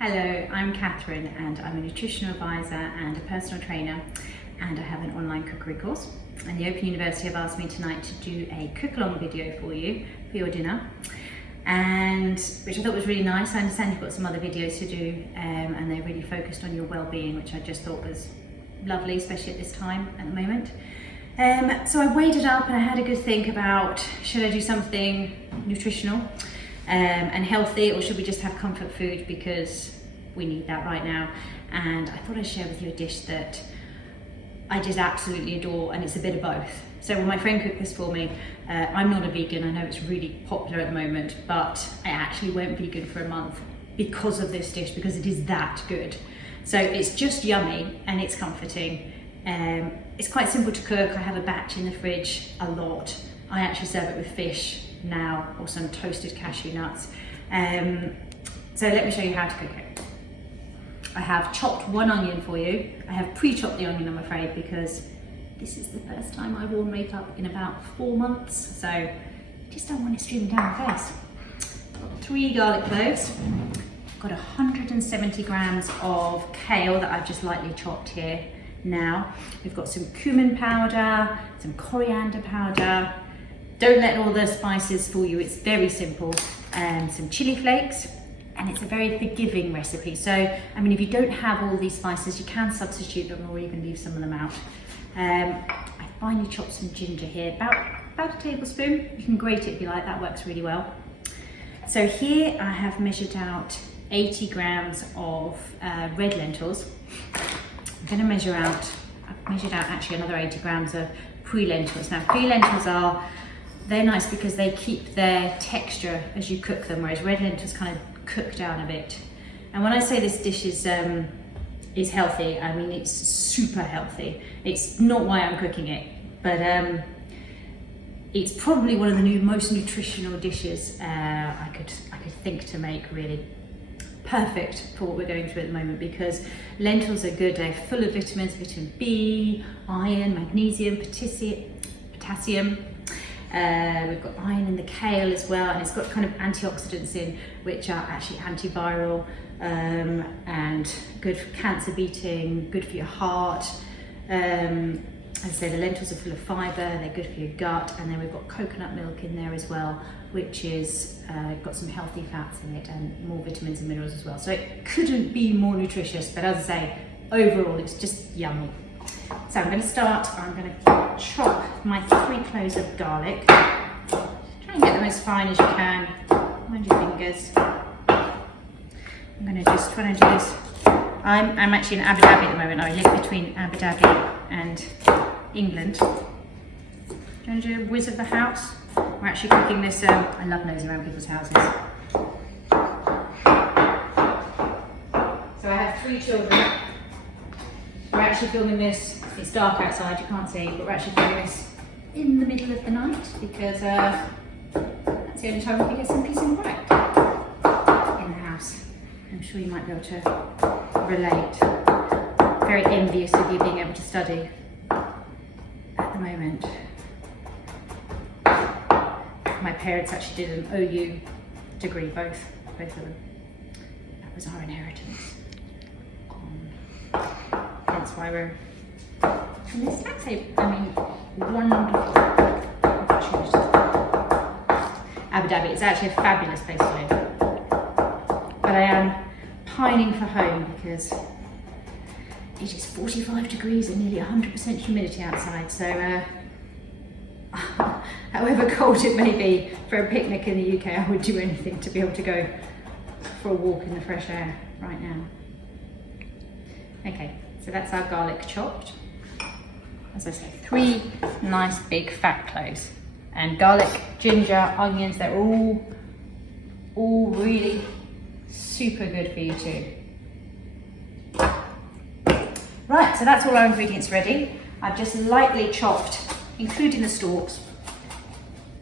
Hello, I'm Catherine and I'm a nutritional advisor and a personal trainer, and I have an online cookery course, and the Open University have asked me tonight to do a cook along video for you for your dinner, and which I thought was really nice. I understand you've got some other videos to do and they're really focused on your well-being, which I just thought was lovely, especially at this time at the moment. So I weighed it up and I had a good think about, should I do something nutritional and healthy, or should we just have comfort food because we need that right now? And I thought I'd share with you a dish that I just absolutely adore, and it's a bit of both. So when my friend cooked this for me, I'm not a vegan, I know it's really popular at the moment, but I actually went vegan for a month because of this dish, because it is that good. So it's just yummy and it's comforting. It's quite simple to cook. I have a batch in the fridge a lot. I actually serve it with fish now, or some toasted cashew nuts. So let me show you how to cook it. I have chopped one onion for you. I have pre-chopped the onion, I'm afraid, because this is the first time I've worn makeup in about 4 months, so I just don't want it streaming down my face. Got 3 garlic cloves. Got 170 grams of kale that I've just lightly chopped here now. We've got some cumin powder, some coriander powder. Don't let all the spices fool you, it's very simple. Some chili flakes, and it's a very forgiving recipe. So, I mean, if you don't have all these spices, you can substitute them or even leave some of them out. I finely chopped some ginger here, about a tablespoon. You can grate it if you like, that works really well. So here I have measured out 80 grams of red lentils. I'm gonna I've measured out actually another 80 grams of pre-lentils. Now, pre-lentils they're nice because they keep their texture as you cook them, whereas red lentils kind of cook down a bit. And when I say this dish is healthy, I mean it's super healthy. It's not why I'm cooking it, but it's probably one of the most nutritional dishes I could think to make, really. Perfect for what we're going through at the moment, because lentils are good. They're full of vitamins, vitamin B, iron, magnesium, potassium. We've got iron in the kale as well, and it's got kind of antioxidants in, which are actually antiviral and good for cancer beating, good for your heart. As I say, the lentils are full of fibre, they're good for your gut, and then we've got coconut milk in there as well, which is got some healthy fats in it and more vitamins and minerals as well. So it couldn't be more nutritious, but as I say, overall it's just yummy. So I'm going to chop my 3 cloves of garlic. Try and get them as fine as you can. Mind your fingers. I'm going to just try and do this. I'm actually in Abu Dhabi at the moment. I live between Abu Dhabi and England. Do you want to do a whiz of the house? We're actually cooking this. I love nosing around people's houses. So I have 3 children. We're actually filming this, it's dark outside, you can't see, but we're actually filming this in the middle of the night because that's the only time we can get some peace and quiet in the house. I'm sure you might be able to relate. Very envious of you being able to study at the moment. My parents actually did an OU degree, both of them. That was our inheritance. That's why we're, and this is actually, I mean, wonderful. Abu Dhabi is actually a fabulous place to live. But I am pining for home because it is 45 degrees and nearly 100% humidity outside. So however cold it may be, for a picnic in the UK, I would do anything to be able to go for a walk in the fresh air right now. Okay. So that's our garlic chopped. As I say, 3 nice big fat cloves. And garlic, ginger, onions, they're all really super good for you too. Right, so that's all our ingredients ready. I've just lightly chopped, including the stalks,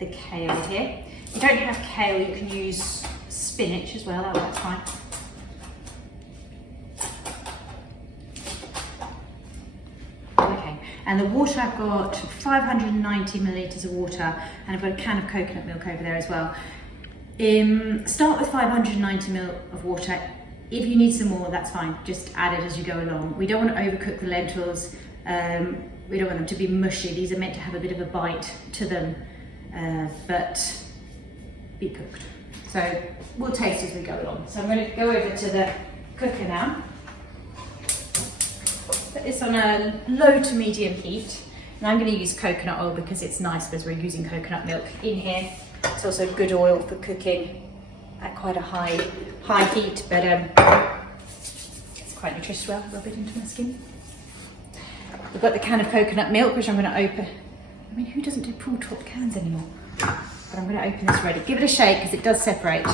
the kale here. If you don't have kale, you can use spinach as well, that's fine. And the water, I've got 590 millilitres of water, and I've got a can of coconut milk over there as well. Start with 590 ml of water. If you need some more, that's fine. Just add it as you go along. We don't want to overcook the lentils. We don't want them to be mushy. These are meant to have a bit of a bite to them, but be cooked. So we'll taste as we go along. So I'm going to go over to the cooker now. Put this on a low to medium heat. And I'm going to use coconut oil because it's nice because we're using coconut milk in here. It's also good oil for cooking at quite a high heat, but it's quite nutritious. Well, rub it into my skin. We've got the can of coconut milk, which I'm going to open. I mean, who doesn't do pull top cans anymore? But I'm going to open this ready. Give it a shake because it does separate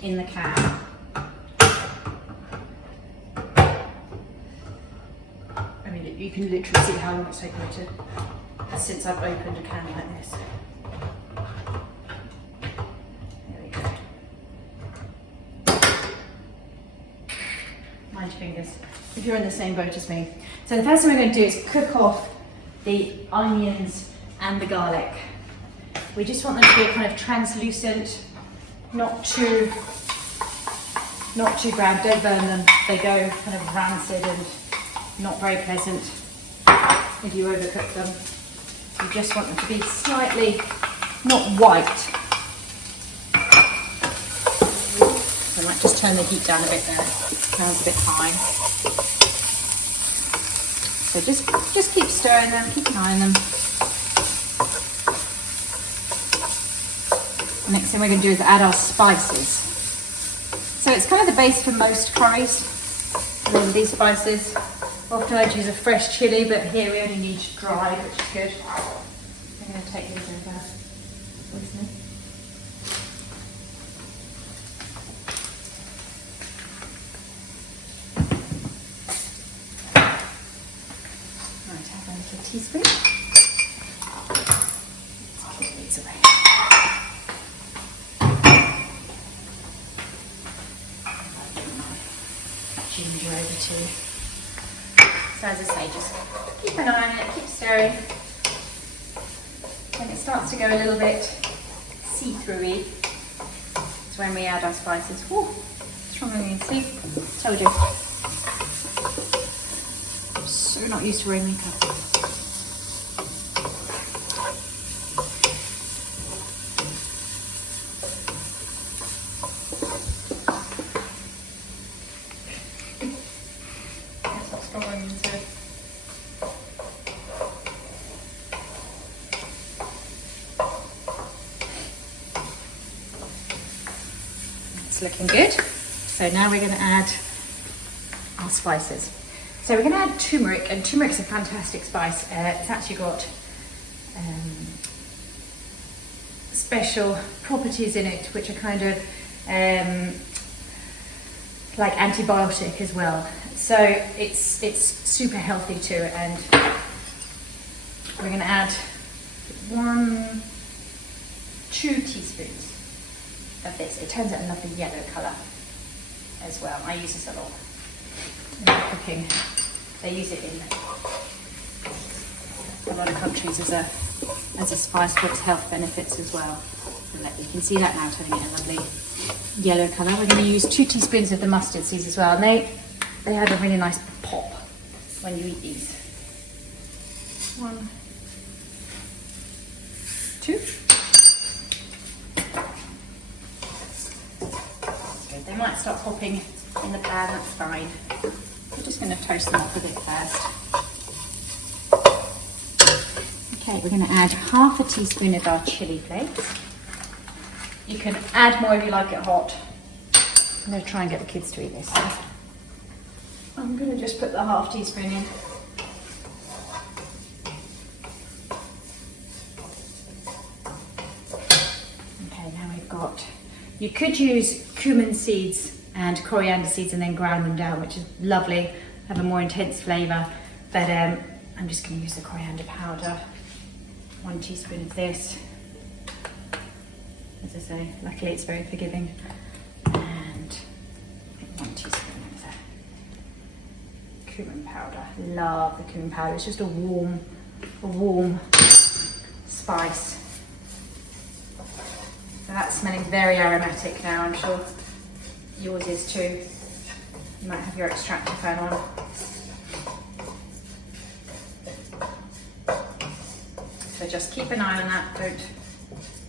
in the can. I mean, you can literally see how long it's separated since I've opened a can like this. There we go. Mind your fingers if you're in the same boat as me. So the first thing we're going to do is cook off the onions and the garlic. We just want them to be kind of translucent, not too brown. Don't burn them. They go kind of rancid and not very pleasant if you overcook them. You just want them to be slightly, not white. I might just turn the heat down a bit there. Smells a bit high. So just keep stirring them, keep an eye on them. The next thing we're going to do is add our spices. So it's kind of the base for most curries. And then these spices. Often I'd use a fresh chili, but here we only need dried, which is good. I'm going to take these over with me. Right, have a little teaspoon. Let's keep these away. Ginger over too. So as I say, just keep an eye on it, keep stirring. When it starts to go a little bit see-through-y, it's when we add our spices. Whew, stronger than you can see. Told you. I'm so not used to wearing makeup. Looking good. So now we're going to add our spices. So we're going to add turmeric, and turmeric's a fantastic spice. It's actually got special properties in it which are kind of like antibiotic as well. So it's super healthy too, and we're going to add 2 teaspoons of this. It turns out a lovely yellow colour as well. I use this a lot in my cooking. They use it in a lot of countries as a spice for its health benefits as well. And you can see that now turning it a lovely yellow colour. We're going to use 2 teaspoons of the mustard seeds as well, and they have a really nice pop when you eat these. 1, 2. They might start popping in the pan, that's fine. We're just going to toast them up a bit first. Okay, we're going to add half a teaspoon of our chili flakes. You can add more if you like it hot. I'm going to try and get the kids to eat this. So I'm going to just put the half teaspoon in. Okay, now we've got, you could use cumin seeds and coriander seeds and then ground them down, which is lovely, have a more intense flavour, but I'm just going to use the coriander powder. 1 teaspoon of this. As I say, luckily it's very forgiving. And 1 teaspoon of the cumin powder. Love the cumin powder. It's just a warm spice. So that's smelling very aromatic now. I'm sure yours is too. You might have your extractor fan on. So just keep an eye on that,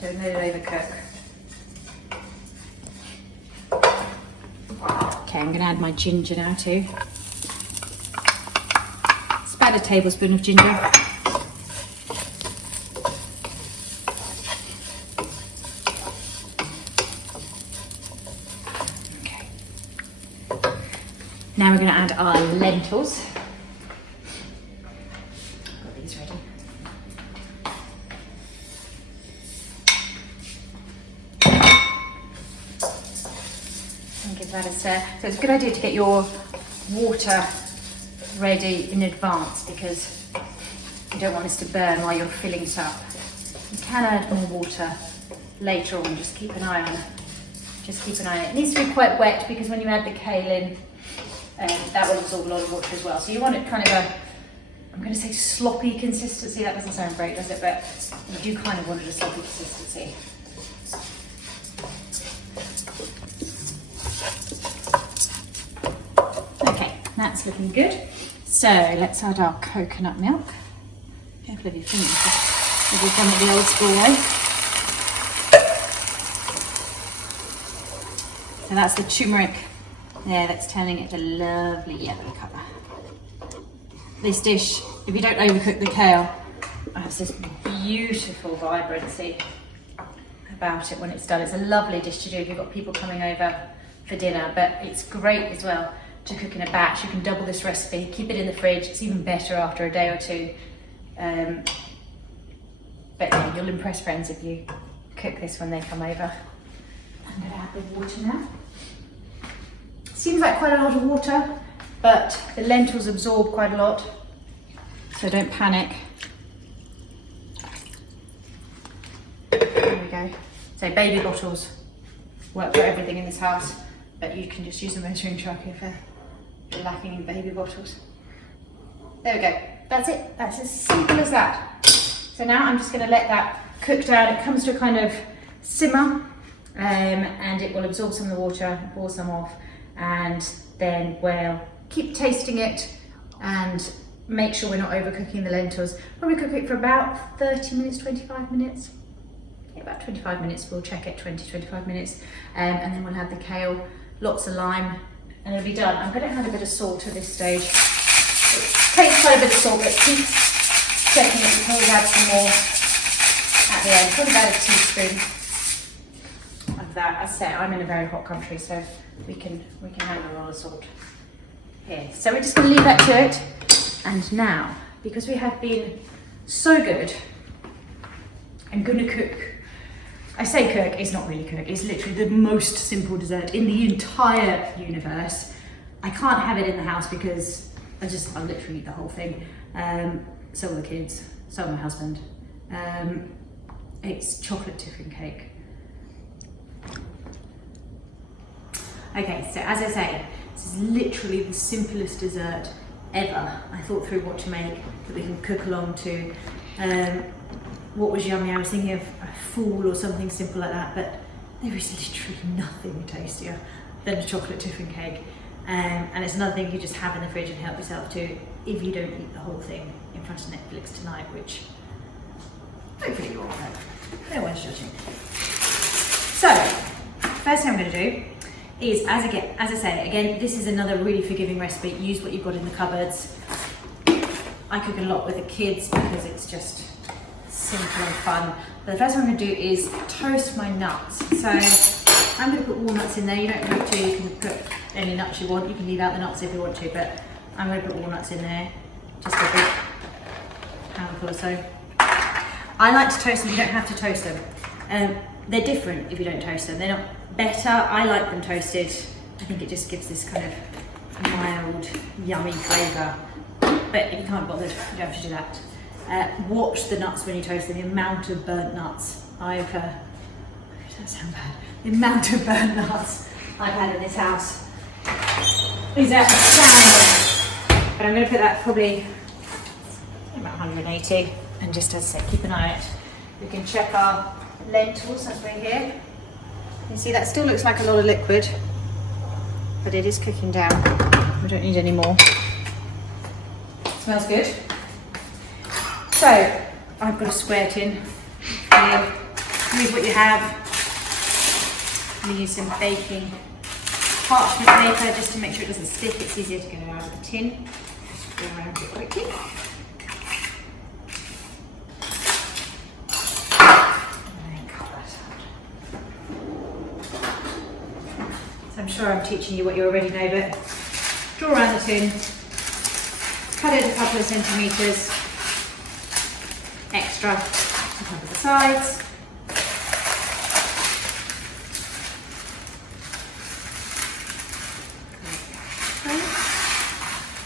don't let it overcook. Okay, I'm going to add my ginger now too. It's about a tablespoon of ginger. Okay. Now we're going to add our lentils. Got these ready. And give that a stir. So it's a good idea to get your water ready in advance because you don't want this to burn while you're filling it up. You can add more water later on, just keep an eye on it. Just keep an eye on it. It needs to be quite wet because when you add the kale in, that will absorb a lot of water as well. So you want it kind of a, I'm going to say sloppy consistency. That doesn't sound great, does it? But you do kind of want it a sloppy consistency. Okay, that's looking good. So let's add our coconut milk. Careful of your fingers, we've done it the old school way. So that's the turmeric there that's turning it to lovely yellow colour. This dish, if you don't overcook the kale, has this beautiful vibrancy about it when it's done. It's a lovely dish to do if you've got people coming over for dinner, but it's great as well to cook in a batch. You can double this recipe, keep it in the fridge. It's even better after a day or two. But yeah, you'll impress friends if you cook this when they come over. I'm going to add the water now. Seems like quite a lot of water, but the lentils absorb quite a lot, so don't panic. There we go. So baby bottles work for everything in this house, but you can just use a measuring truck if you're lacking in baby bottles. There we go. That's it. That's as simple as that. So now I'm just going to let that cook down. It comes to a kind of simmer, and it will absorb some of the water, pour some off, and then we'll keep tasting it and make sure we're not overcooking the lentils. Probably cook it for about 30 minutes, 25 minutes. Yeah, about 25 minutes, we'll check it, 20-25 minutes, and then we'll have the kale, lots of lime, and it'll be done. I'm going to add a bit of salt at this stage. It takes quite a bit of salt, but keep checking it. You can always add some more at the end. Probably about a teaspoon of that. As I say, I'm in a very hot country, so we can handle a lot of salt here. So we're just going to leave that to it. And now, because we have been so good, I'm going to cook. I say cook, it's not really cook. It's literally the most simple dessert in the entire universe. I can't have it in the house because I'll literally eat the whole thing. So will the kids, so will my husband. It's chocolate tiffin cake. Okay, so as I say, this is literally the simplest dessert ever. I thought through what to make that we can cook along to. What was yummy? I was thinking of a fool or something simple like that, but there is literally nothing tastier than a chocolate tiffin cake. And it's another thing you just have in the fridge and help yourself to if you don't eat the whole thing in front of Netflix tonight, which hopefully you all know. No one's judging. So, first thing I'm going to do is, as I say, again, this is another really forgiving recipe. Use what you've got in the cupboards. I cook a lot with the kids because it's just simple and fun. But the first thing I'm going to do is toast my nuts. So I'm going to put walnuts in there. You don't have to. You can put any nuts you want. You can leave out the nuts if you want to, but I'm going to put walnuts in there. Just a big handful or so. I like to toast them. You don't have to toast them. They're different if you don't toast them. They're not better. I like them toasted. I think it just gives this kind of mild, yummy flavour. But if you can't bother, you don't have to do that. Watch the nuts when you toast them. The amount of burnt nuts I've that sound bad. The amount of burnt nuts I've had in this house is astounding. But I'm going to put that probably about 180, and just as I said, keep an eye on it. We can check our lentils as we're here. You see that still looks like a lot of liquid. but it is cooking down. We don't need any more. Smells good. So I've got a square tin here. Use what you have. I'm going to use some baking parchment paper just to make sure it doesn't stick. It's easier to get it out of the tin. Just go around it quickly. So I'm sure I'm teaching you what you already know, but draw around the tin, cut it a couple of centimetres extra to cover the sides.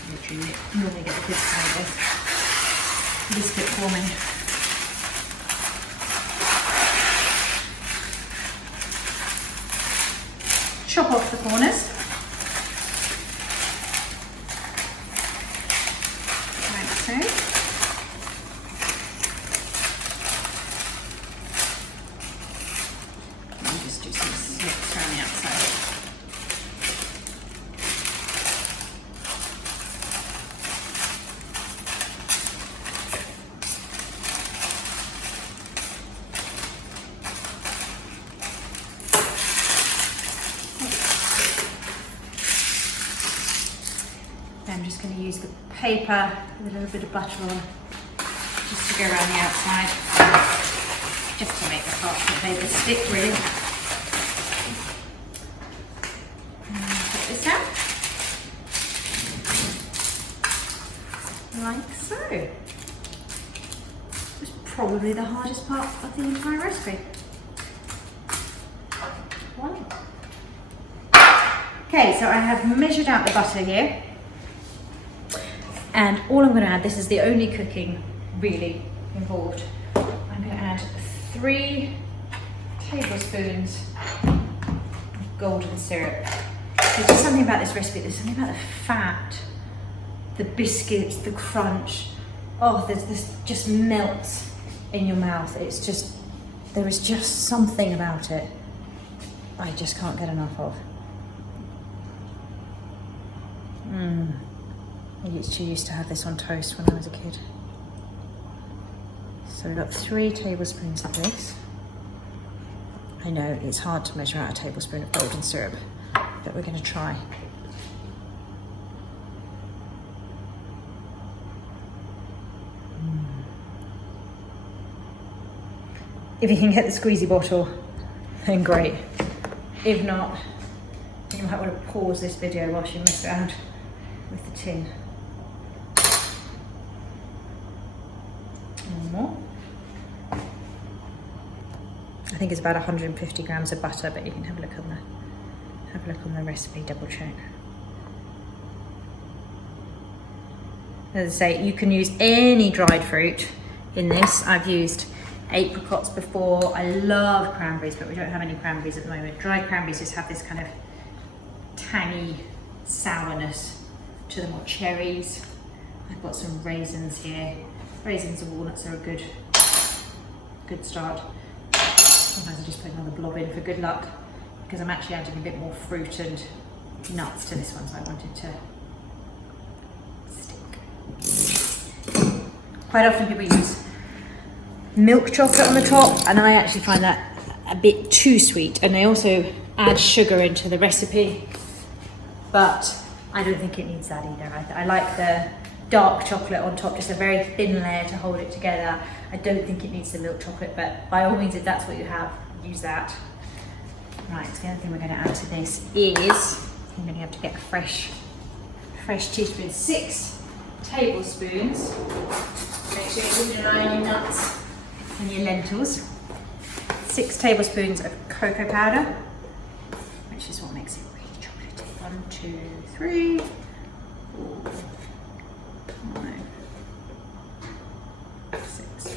Literally normally get the kids to make this bit for me. Chop off the corners. Like so. And just do some slits around the outside. I'm just going to use the paper with a little bit of butter on just to go around the outside, just to make the parchment paper stick really. Put this out, like so. It was probably the hardest part of the entire recipe. Wow. Okay, so I have measured out the butter here. And all I'm going to add, this is the only cooking really involved, I'm going to add 3 tablespoons of golden syrup. There's just something about this recipe, there's something about the fat, the biscuits, the crunch. Oh, this just melts in your mouth. It's just, there is just something about it I just can't get enough of. I used to have this on toast when I was a kid. So we've got 3 tablespoons of this. I know it's hard to measure out a tablespoon of golden syrup, but we're going to try. If you can get the squeezy bottle, then great. If not, you might want to pause this video whilst you mess around with the tin. More. I think it's about 150 grams of butter, but you can have a look on the recipe, double check. As I say, you can use any dried fruit in this. I've used apricots before. I love cranberries, but we don't have any cranberries at the moment. Dried cranberries just have this kind of tangy sourness to them, or cherries. I've got some raisins here. Raisins and walnuts are a good start. Sometimes I just put another blob in for good luck, because I'm actually adding a bit more fruit and nuts to this one, so I wanted to stick. Quite often people use milk chocolate on the top, and I actually find that a bit too sweet, and they also add sugar into the recipe, but I don't think it needs that either. I like the dark chocolate on top, just a very thin layer to hold it together. I don't think it needs the milk chocolate, but by all means, if that's what you have, use that. Right, so the other thing we're going to add to this is, I'm going to have to get a fresh teaspoon, 6 tablespoons. Make sure you keep an eye on your nuts and your lentils. 6 tablespoons of cocoa powder, which is what makes it really chocolatey. 1, 2, 3, 4, 5, 6.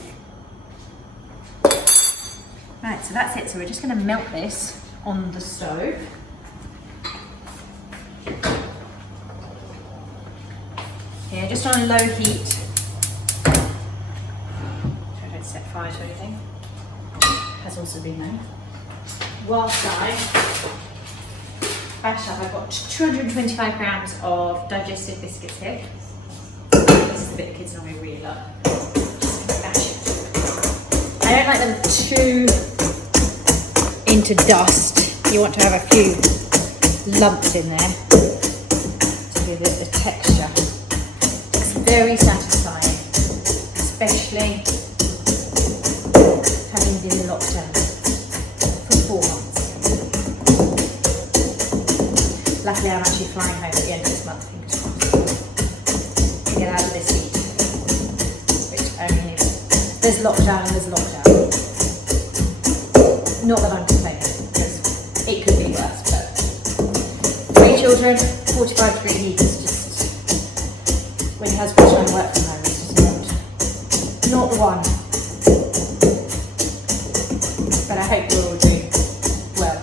Right, so that's it. So we're just going to melt this on the stove. Yeah, just on low heat. So I don't set fire to anything. Has also been known. Whilst I bash up. I've got 225 grams of digestive biscuits here. This is the bit the kids normally really love. Just bash it. I don't like them too into dust. You want to have a few lumps in there to give it the texture. It's very satisfying, especially having been in lockdown for 4 months. Luckily, I'm actually flying home at the end of this month, fingers crossed, to get out of this heat. Which only there's lockdown and there's lockdown. Not that I'm complaining, because it could be worse, but 3 children, 45-degree heat is just, when your husband's trying to work from home, it's just not the one. But I hope you're all doing well.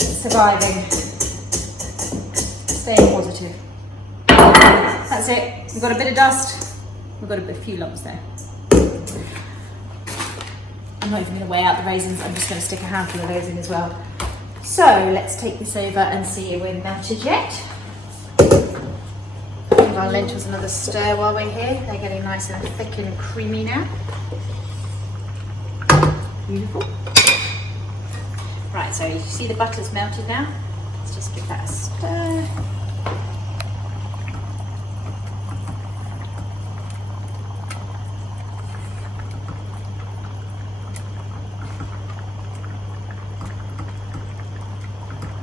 Surviving. Staying positive. That's it. We've got a bit of dust. We've got a few lumps there. I'm not even going to weigh out the raisins. I'm just going to stick a handful of those in as well. So let's take this over and see if we're melted yet. Give our lentils another stir while we're here. They're getting nice and thick and creamy now. Beautiful. Right, so you see the butter's melted now. Let's just give that a stir.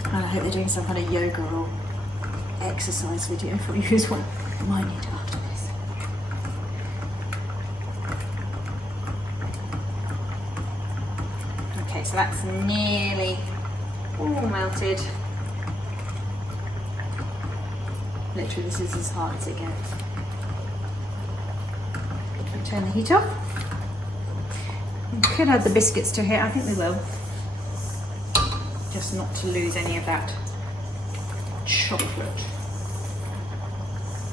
And I hope they're doing some kind of yoga or exercise video for you as well. Might need to after this. Okay, so that's nearly all melted. Literally, this is as hard as it gets. I'll turn the heat off. We could add the biscuits to here. I think we will. Just not to lose any of that chocolate.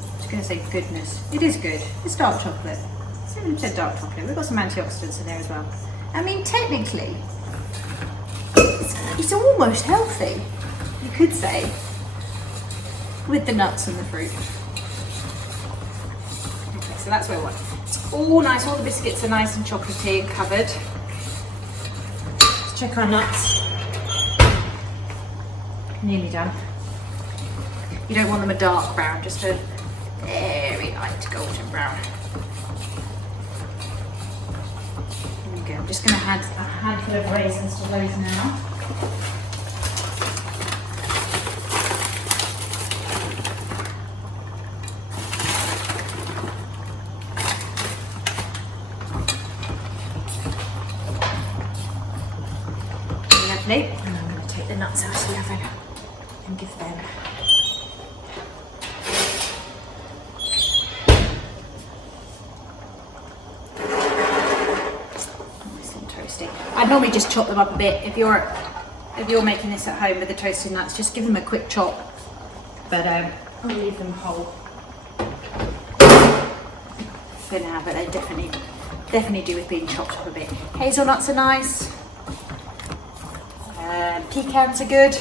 I was going to say goodness. It is good. It's dark chocolate. 7% dark chocolate. We've got some antioxidants in there as well. I mean, technically, it's almost healthy, you could say, with the nuts and the fruit. Okay, so that's where we want. It's all nice. All the biscuits are nice and chocolatey and covered. Let's check our nuts. Nearly done. You don't want them a dark brown, just a very light golden brown. There we go. I'm just going to add a handful of raisins to those now. Lovely. And I'm going to take the nuts out of the oven and give them nice and toasty. I'd normally just chop them up a bit. If you're making this at home with the toasted nuts, just give them a quick chop. But I'll leave them whole for now. But they definitely do with being chopped up a bit. Hazelnuts are nice. Pecans are good.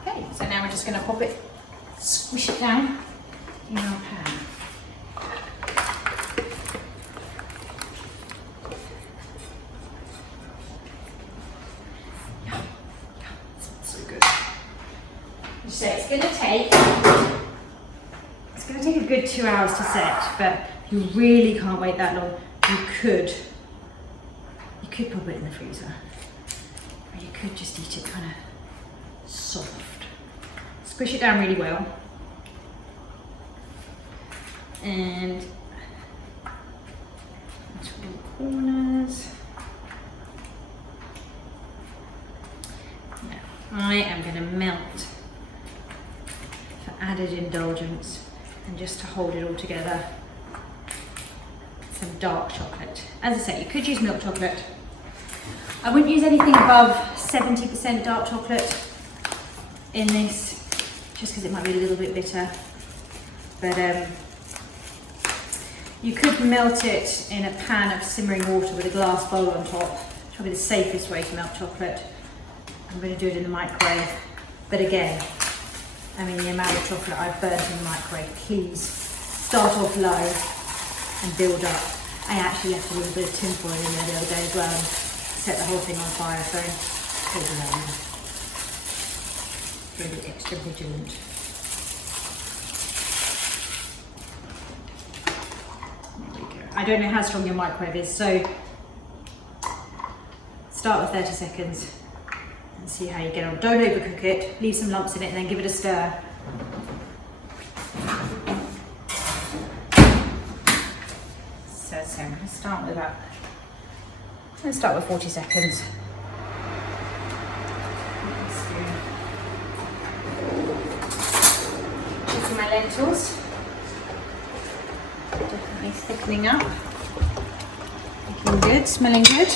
Okay, so now we're just going to pop it, squish it down in our pan. So good. So it's going to take a good 2 hours to set, but you really can't wait that long. You could pop it in the freezer, or you could just eat it kind of soft. Squish it down really well, and into all the corners. Now, I am going to melt for added indulgence. And just to hold it all together, some dark chocolate. As I say, you could use milk chocolate. I wouldn't use anything above 70% dark chocolate in this, just because it might be a little bit bitter. But You could melt it in a pan of simmering water with a glass bowl on top. It's probably the safest way to melt chocolate. I'm going to do it in the microwave. But again, I mean, the amount of chocolate I've burnt in the microwave, please start off low and build up. I actually left a little bit of tin foil in there the other day as well and set the whole thing on fire, so really extra vigilant. There we go. I don't know how strong your microwave is, so start with 30 seconds and see how you get on. Don't overcook it, leave some lumps in it and then give it a stir. So I'm going to start with that. I'm going to start with 40 seconds. Cooking my lentils. Definitely thickening up. Looking good, smelling good.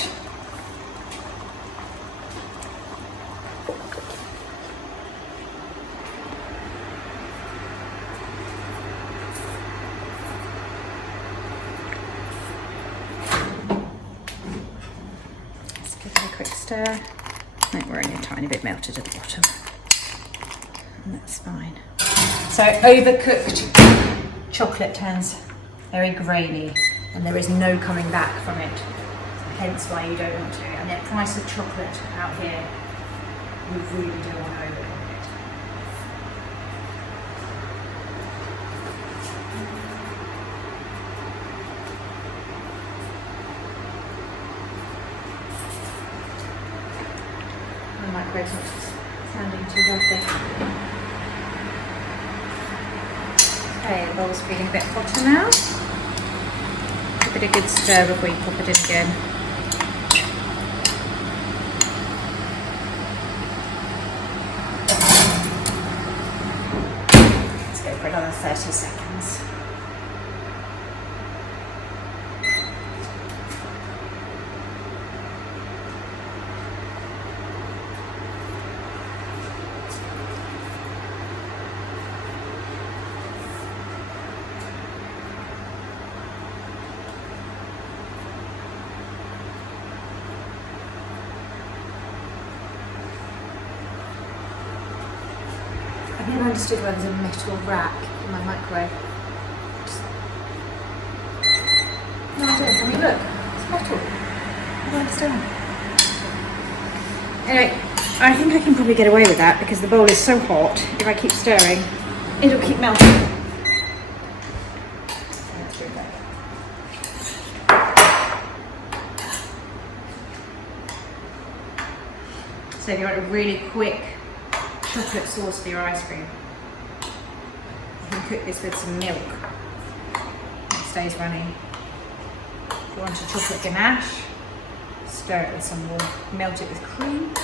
Quick stir. No, we're only a tiny bit melted at the bottom. And that's fine. So overcooked chocolate turns very grainy and there is no coming back from it. So hence why you don't want to. And the price of chocolate out here, you really don't want to overcook it. The microwave's not sounding too healthy. Okay, the bowl's feeling a bit hotter now. Give it a good stir before you pop it in again. Let's go for another 30 seconds. I've never understood why there's a metal rack in my microwave. No, I don't. I mean, look, it's metal. I don't understand. Anyway, I think I can probably get away with that because the bowl is so hot. If I keep stirring, it'll keep melting. Let's do that. So if you want a really quick chocolate sauce for your ice cream, you can cook this with some milk. It stays runny. If you want a chocolate ganache, stir it with some more, melt it with cream,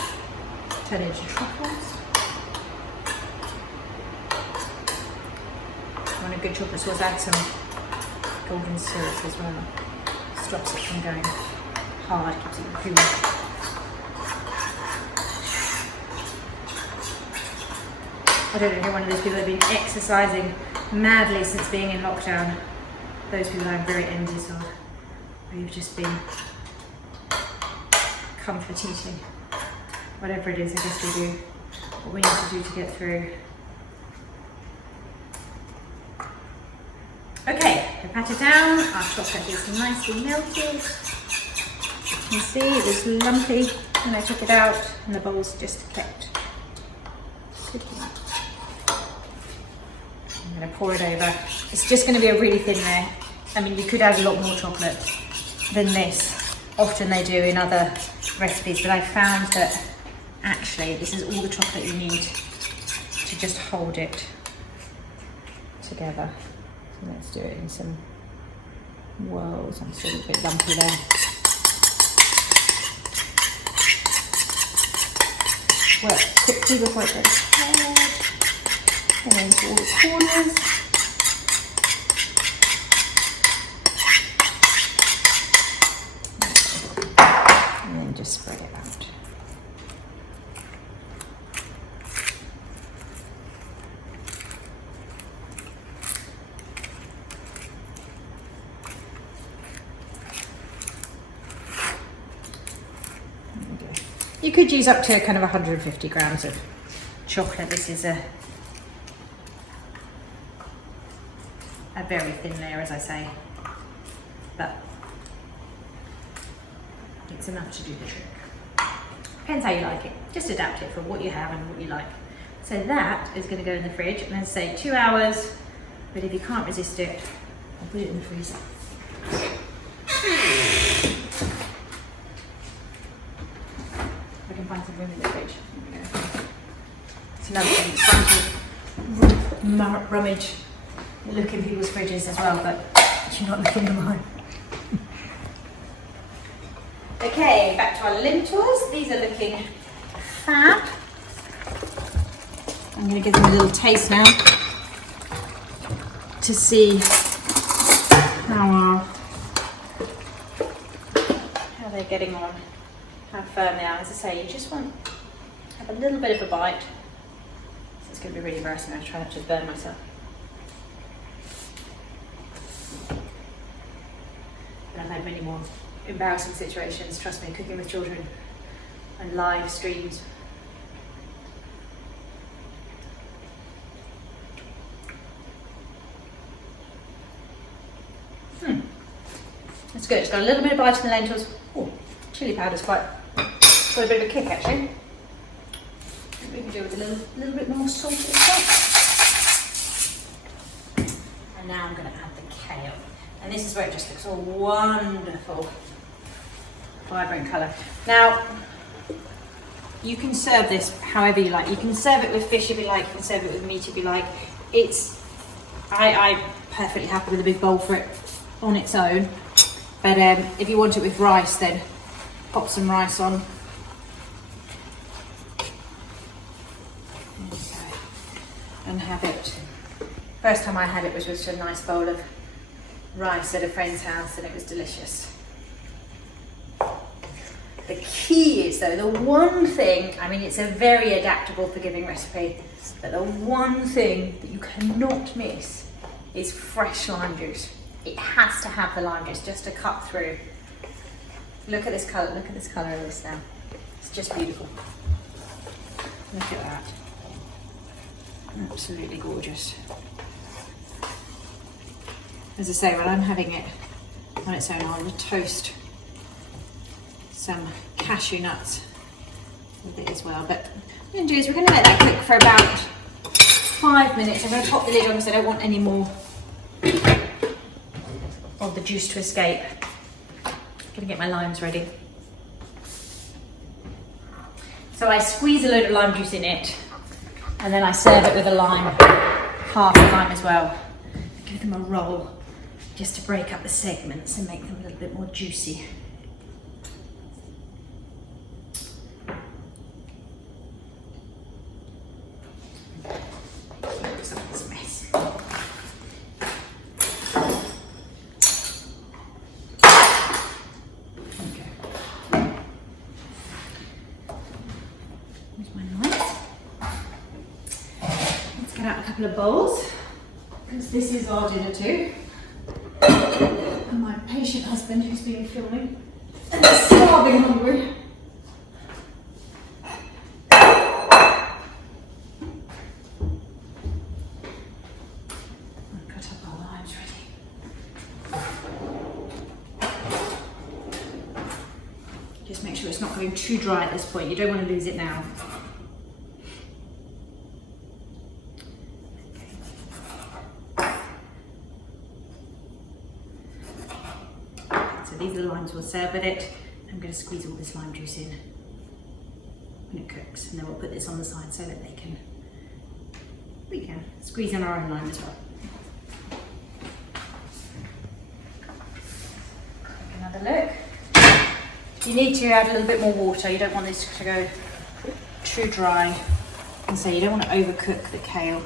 turn it into truffles. If you want a good chocolate sauce, add some golden syrup as well. Stops it from going hard, keeps it creamy. I don't know if you're one of those people that have been exercising madly since being in lockdown. Those people I'm very envious of. Or you've just been comfort eating. Whatever it is, I guess we do what we need to do to get through. Okay, we pat it down. Our chocolate is nicely melted. You can see it was lumpy when I took it out and the bowl's just kept cooking. I'm going to pour it over. It's just going to be a really thin layer. I mean, you could add a lot more chocolate than this. Often they do in other recipes, but I found that actually this is all the chocolate you need to just hold it together. So let's do it in some whirls. I'm still a bit lumpy there. Work quickly before it goes hard. And into all the corners. And then just spread it out. You could use up to kind of 150 grams of chocolate. This is a very thin layer, as I say, but it's enough to do the trick. Depends how you like it. Just adapt it for what you have and what you like. So that is going to go in the fridge, and then say 2 hours, but if you can't resist it, I'll put it in the freezer. I can find some room in the fridge. It's another thing, it's fun to rummage, look in people's fridges as well, but you're not looking at mine. Okay, back to our lentils. These are looking fab. I'm going to give them a little taste now to see how they're getting on, how firm they are. As I say, you just want to have a little bit of a bite. So it's going to be really embarrassing. I try not to burn myself. But I've had many more embarrassing situations, trust me, cooking with children and live streams. It's good. It's got a little bit of bite in the lentils. Oh, chili powder's got a bit of a kick actually. We can do with a little bit more salt and stuff. And now I'm going to add the kale. And this is where it just looks all wonderful, vibrant colour. Now, you can serve this however you like. You can serve it with fish if you like. You can serve it with meat if you like. I'm perfectly happy with a big bowl for it on its own. But if you want it with rice, then pop some rice on. And have it. First time I had it was with a nice bowl of rice at a friend's house, and it was delicious. The key is though, the one thing, I mean it's a very adaptable, forgiving recipe, but the one thing that you cannot miss is fresh lime juice. It has to have the lime juice just to cut through. Look at this colour, look at this colour of this now. It's just beautiful. Look at that. Absolutely gorgeous. As I say, when I'm having it on its own, I'll toast some cashew nuts with it as well. But what we're going to do is we're going to let that cook for about 5 minutes. I'm going to pop the lid on because I don't want any more of the juice to escape. I'm going to get my limes ready. So I squeeze a load of lime juice in it, and then I serve it with a lime, half a lime as well. Give them a roll just to break up the segments and make them a little bit more juicy. It's a mess. Okay. Here's my knife. Let's get out a couple of bowls, because this is our dinner too. And my patient husband who's been filming and is starving hungry. I'll cut up our limes ready. Just make sure it's not going too dry at this point. You don't want to lose it now. These are the limes we'll serve with it. I'm going to squeeze all this lime juice in when it cooks, and then we'll put this on the side so that we can squeeze in our own lime as well. Take another look. You need to add a little bit more water. You don't want this to go too dry, and so you don't want to overcook the kale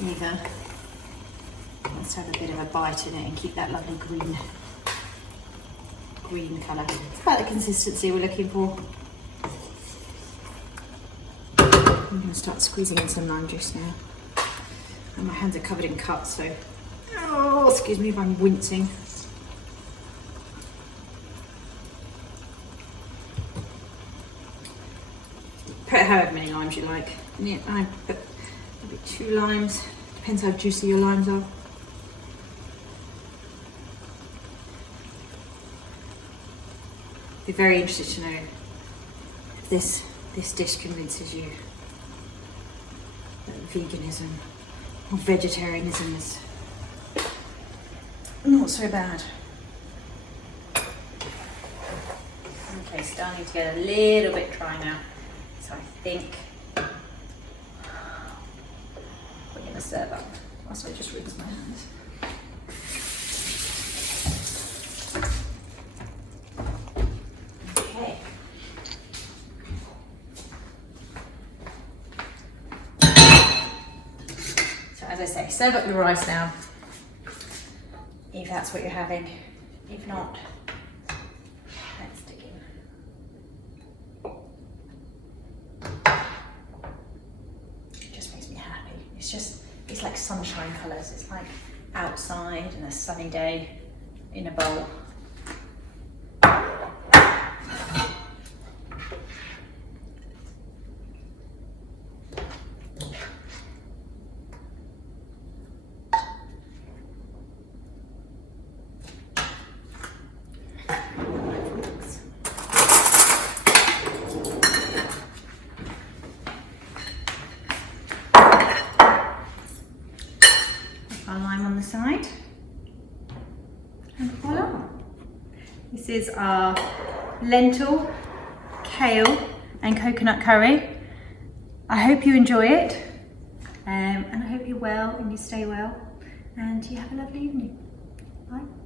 either. Let's have a bit of a bite in it and keep that lovely green colour. It's about the consistency we're looking for. I'm going to start squeezing in some lime juice now. And my hands are covered in cuts, so excuse me if I'm wincing. put however many limes you like. I put maybe 2 limes, depends how juicy your limes are. Be very interested to know if this dish convinces you that veganism or vegetarianism is not so bad. Okay, starting to get a little bit dry now, so I think we're going to serve up. Also, I just rinsed my hands. Okay. So as I say, serve up your rice now, if that's what you're having. If not, let's dig in. It just makes me happy. It's like sunshine colours. It's like outside and a sunny day in a bowl. Our lime on the side, and voila! This is our lentil, kale and coconut curry. I hope you enjoy it, and I hope you're well and you stay well and you have a lovely evening. Bye.